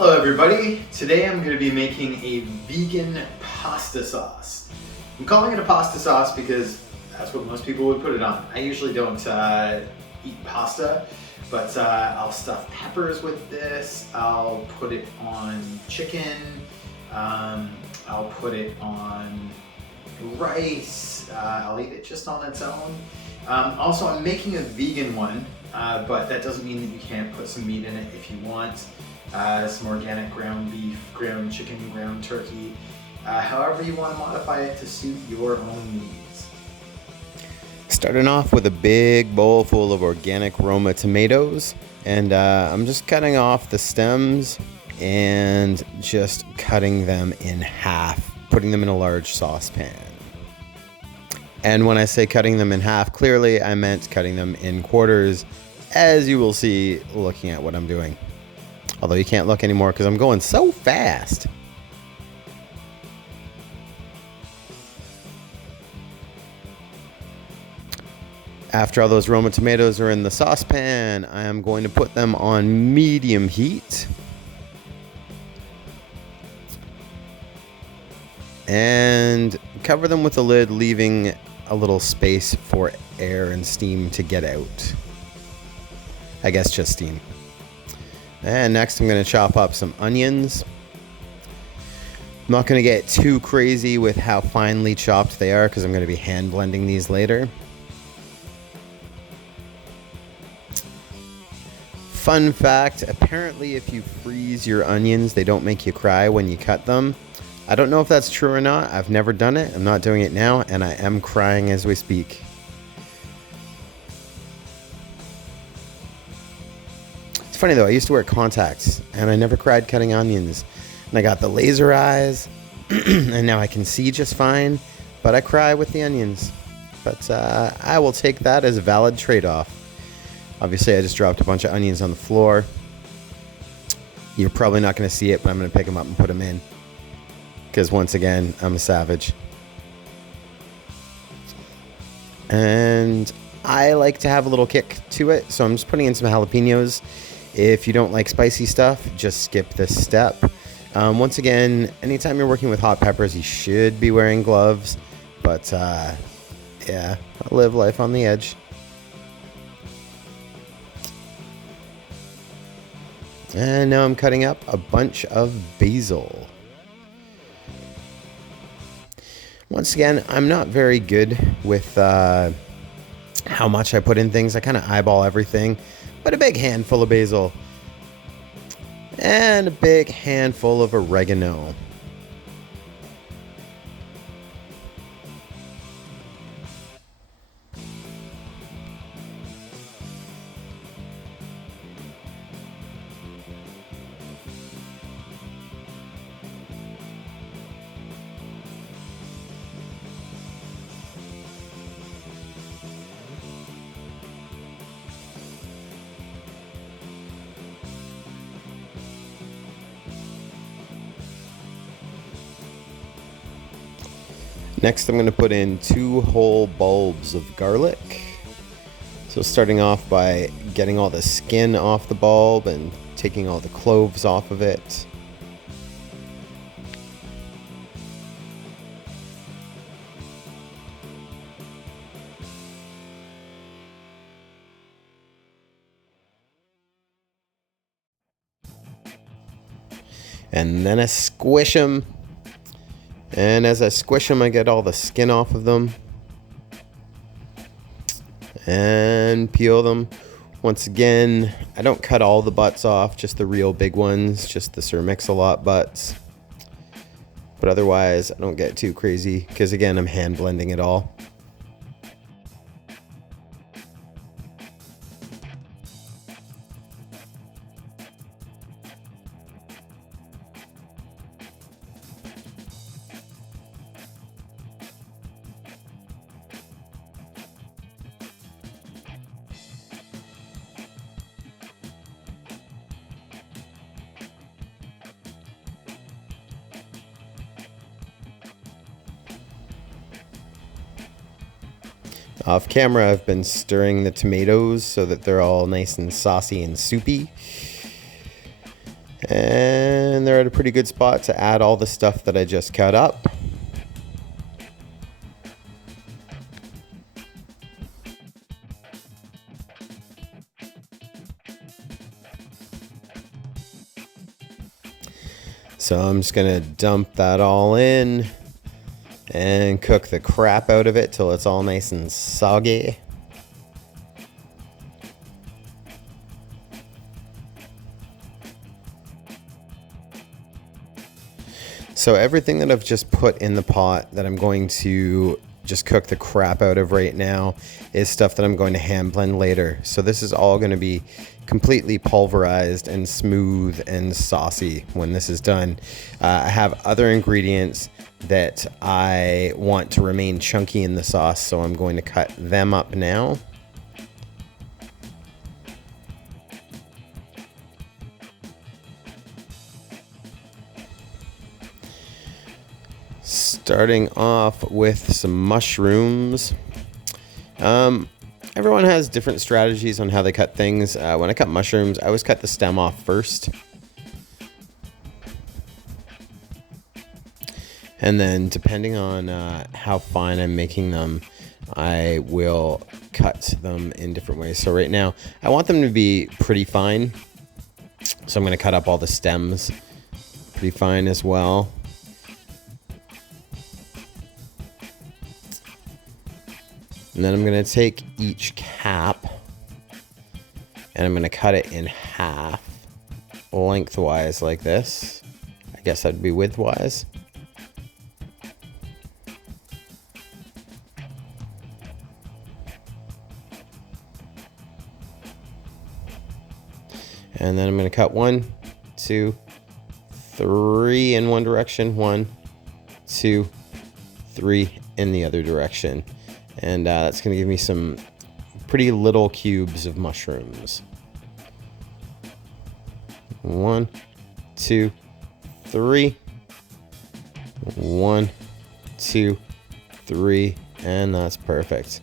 Hello everybody, today I'm going to be making a vegan pasta sauce. I'm calling it a pasta sauce because that's what most people would put it on. I usually don't eat pasta, but I'll stuff peppers with this, I'll put it on chicken, I'll put it on rice, I'll eat it just on its own. Also, I'm making a vegan one, but that doesn't mean that you can't put some meat in it if you want. Some organic ground beef, ground chicken, ground turkey, however you want to modify it to suit your own needs. Starting off with a big bowl full of organic Roma tomatoes, and I'm just cutting off the stems and just cutting them in half, putting them in a large saucepan. And when I say cutting them in half, clearly I meant cutting them in quarters, as you will see looking at what I'm doing. Although you can't look anymore because I'm going so fast. After all those Roma tomatoes are in the saucepan, I am going to put them on medium heat. And cover them with a lid, leaving a little space for air and steam to get out. I guess just steam. And next I'm going to chop up some onions. I'm not going to get too crazy with how finely chopped they are because I'm going to be hand blending these later. Fun fact, apparently if you freeze your onions, they don't make you cry when you cut them. I don't know if that's true or not. I've never done it. I'm not doing it now, and I am crying as we speak. Funny though, I used to wear contacts and I never cried cutting onions, and I got the laser eyes and now I can see just fine, but I cry with the onions. But I will take that as a valid trade-off. Obviously I just dropped a bunch of onions on the floor. You're probably not going to see it, but I'm going to pick them up and put them in because once again I'm a savage. And I like to have a little kick to it, so I'm just putting in some jalapenos. If you don't like spicy stuff, just skip this step. Once again, anytime you're working with hot peppers, you should be wearing gloves. But yeah, I live life on the edge. And now I'm cutting up a bunch of basil. Once again, I'm not very good with how much I put in things. I kind of eyeball everything. But a big handful of basil and a big handful of oregano. Next, I'm going to put in 2 whole bulbs of garlic. So starting off by getting all the skin off the bulb and taking all the cloves off of it. And then I squish them. And as I squish them, I get all the skin off of them. And peel them. Once again, I don't cut all the butts off, just the real big ones, just the Sir Mix-a-Lot butts. But otherwise, I don't get too crazy, because again, I'm hand blending it all. Off camera, I've been stirring the tomatoes so that they're all nice and saucy and soupy. And they're at a pretty good spot to add all the stuff that I just cut up. So I'm just gonna dump that all in and cook the crap out of it till it's all nice and soggy. So everything that I've just put in the pot that I'm going to just cook the crap out of right now is stuff that I'm going to hand blend later. So this is all going to be completely pulverized and smooth and saucy when this is done. I have other ingredients that I want to remain chunky in the sauce, so I'm going to cut them up now. Starting off with some mushrooms. Everyone has different strategies on how they cut things. When I cut mushrooms, I always cut the stem off first. And then depending on how fine I'm making them, I will cut them in different ways. So right now, I want them to be pretty fine. So I'm going to cut up all the stems pretty fine as well. And then I'm going to take each cap and I'm going to cut it in half lengthwise like this. I guess that'd be widthwise. And then I'm going to cut 1, 2, 3 in one direction, 1, 2, 3 in the other direction. And that's going to give me some pretty little cubes of mushrooms. 1, 2, 3. 1, 2, 3. And that's perfect.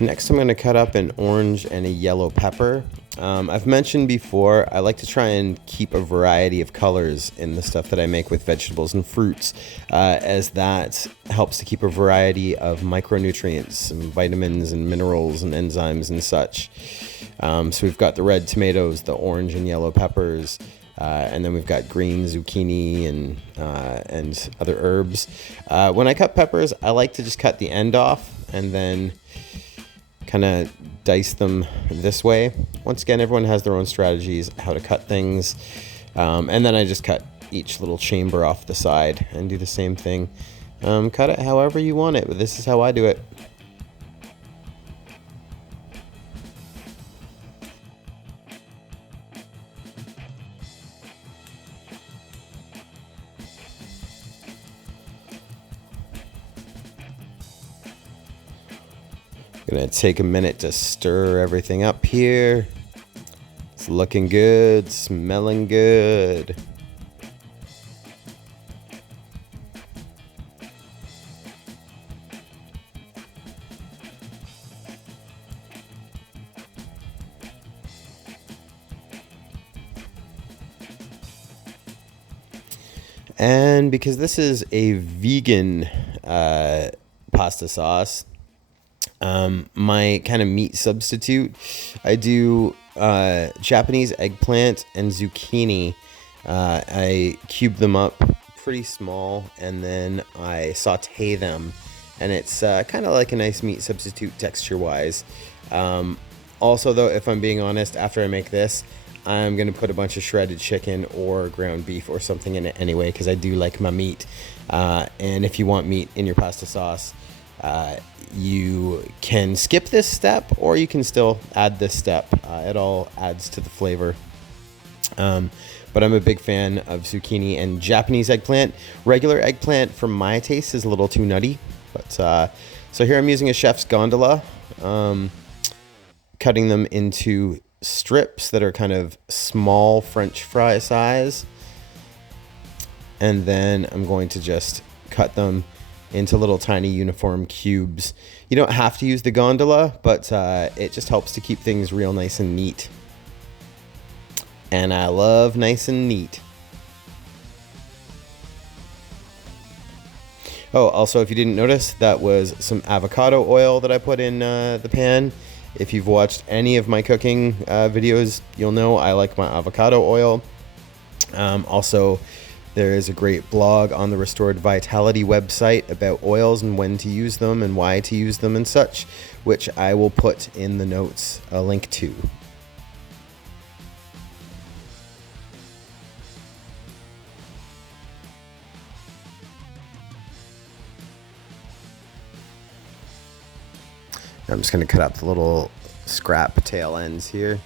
Next, I'm going to cut up an orange and a yellow pepper. I've mentioned before, I like to try and keep a variety of colors in the stuff that I make with vegetables and fruits, as that helps to keep a variety of micronutrients and vitamins and minerals and enzymes and such. So we've got the red tomatoes, the orange and yellow peppers, and then we've got green zucchini and other herbs. When I cut peppers, I like to just cut the end off and then kind of dice them this way. Once again, everyone has their own strategies how to cut things, and then I just cut each little chamber off the side and do the same thing. Cut it however you want it, but this is how I do it. Gonna take a minute to stir everything up here. It's looking good, smelling good. And because this is a vegan pasta sauce, my kind of meat substitute, I do Japanese eggplant and zucchini. I cube them up pretty small and then I saute them, and it's kind of like a nice meat substitute texture wise. Also though, if I'm being honest, after I make this, I'm going to put a bunch of shredded chicken or ground beef or something in it anyway, because I do like my meat. And if you want meat in your pasta sauce, you can skip this step or you can still add this step. It all adds to the flavor. But I'm a big fan of zucchini and Japanese eggplant. Regular eggplant, for my taste, is a little too nutty. But so here I'm using a chef's gondola, cutting them into strips that are kind of small French fry size. And then I'm going to just cut them into little tiny uniform cubes. You don't have to use the gondola, but it just helps to keep things real nice and neat. And I love nice and neat. Oh, also, if you didn't notice, that was some avocado oil that I put in the pan. If you've watched any of my cooking videos, you'll know I like my avocado oil. Also, there is a great blog on the Restored Vitality website about oils and when to use them and why to use them and such, which I will put in the notes a link to. I'm just going to cut out the little scrap tail ends here.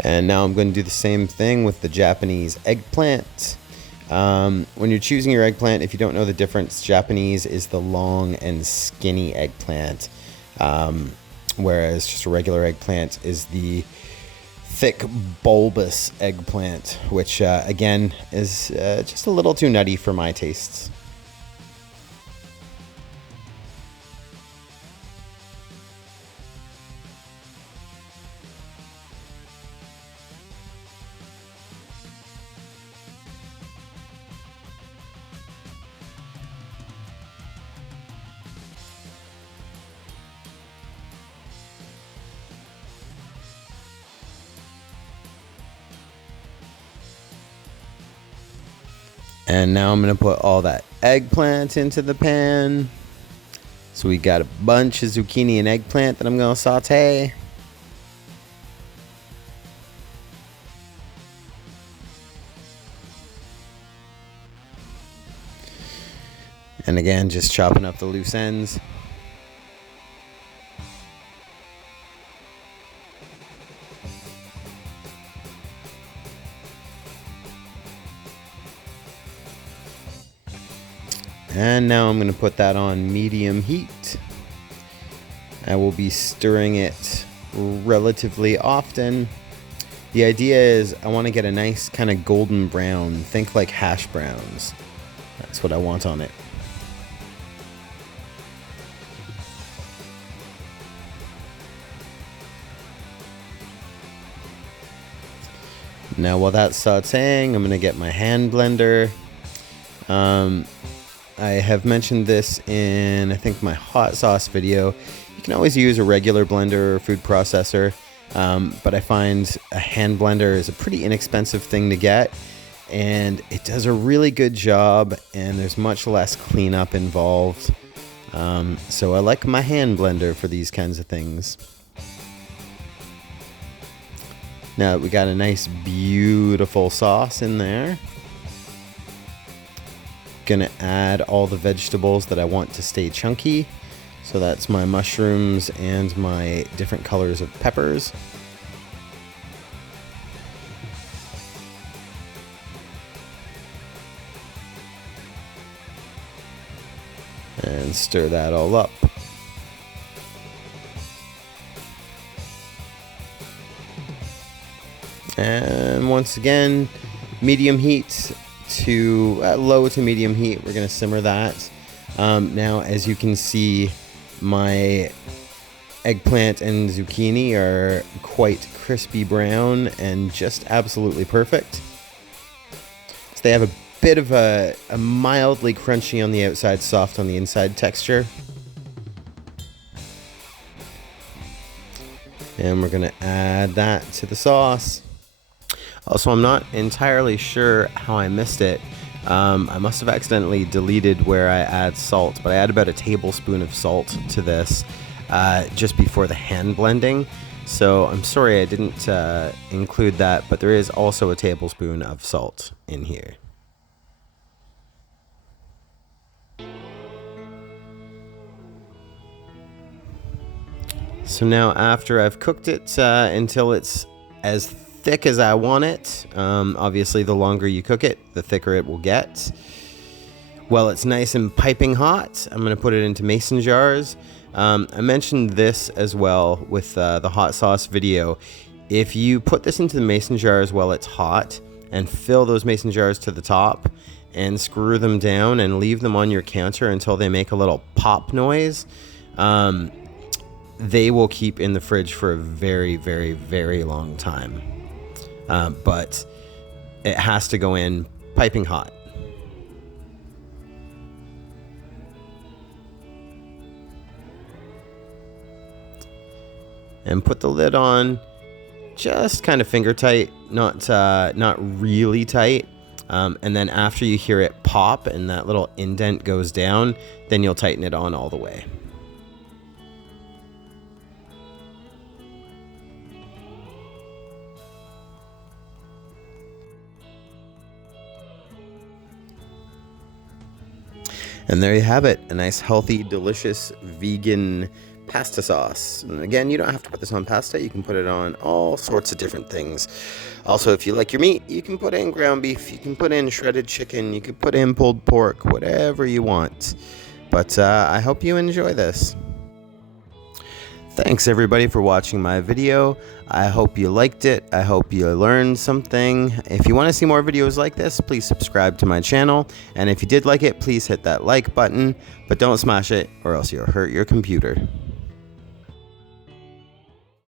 And now I'm going to do the same thing with the Japanese eggplant. When you're choosing your eggplant, if you don't know the difference, Japanese is the long and skinny eggplant, whereas just a regular eggplant is the thick, bulbous eggplant, which again is just a little too nutty for my tastes. And now I'm going to put all that eggplant into the pan. So we got a bunch of zucchini and eggplant that I'm going to saute. And again, just chopping up the loose ends. And now I'm going to put that on medium heat. I will be stirring it relatively often. The idea is I want to get a nice kind of golden brown. Think like hash browns. That's what I want on it. Now while that's sauteing, I'm going to get my hand blender. I have mentioned this in, I think, my hot sauce video. You can always use a regular blender or food processor, but I find a hand blender is a pretty inexpensive thing to get, and it does a really good job, and there's much less cleanup involved. So I like my hand blender for these kinds of things. Now that we got a nice, beautiful sauce in there, gonna add all the vegetables that I want to stay chunky. So that's my mushrooms and my different colors of peppers. And stir that all up. And once again, medium heat to low to medium heat. We're gonna simmer that. Now, as you can see, my eggplant and zucchini are quite crispy brown and just absolutely perfect. So they have a bit of a mildly crunchy on the outside, soft on the inside texture. And we're gonna add that to the sauce. Also, I'm not entirely sure how I missed it. I must have accidentally deleted where I add salt, but I add about a tablespoon of salt to this just before the hand blending. So I'm sorry I didn't include that, but there is also a tablespoon of salt in here. So now after I've cooked it until it's as thick as I want it, obviously the longer you cook it, the thicker it will get. Well, it's nice and piping hot. I'm going to put it into mason jars. I mentioned this as well with the hot sauce video. If you put this into the mason jars while it's hot and fill those mason jars to the top and screw them down and leave them on your counter until they make a little pop noise, they will keep in the fridge for a very, very, very long time. But it has to go in piping hot. And put the lid on just kind of finger tight, not really tight. And then after you hear it pop and that little indent goes down, then you'll tighten it on all the way. And there you have it, a nice, healthy, delicious vegan pasta sauce. And again, you don't have to put this on pasta. You can put it on all sorts of different things. Also, if you like your meat, you can put in ground beef. You can put in shredded chicken. You can put in pulled pork, whatever you want. But I hope you enjoy this. Thanks everybody for watching my video. I hope you liked it. I hope you learned something. If you want to see more videos like this, please subscribe to my channel. And if you did like it, please hit that like button, but don't smash it or else you'll hurt your computer.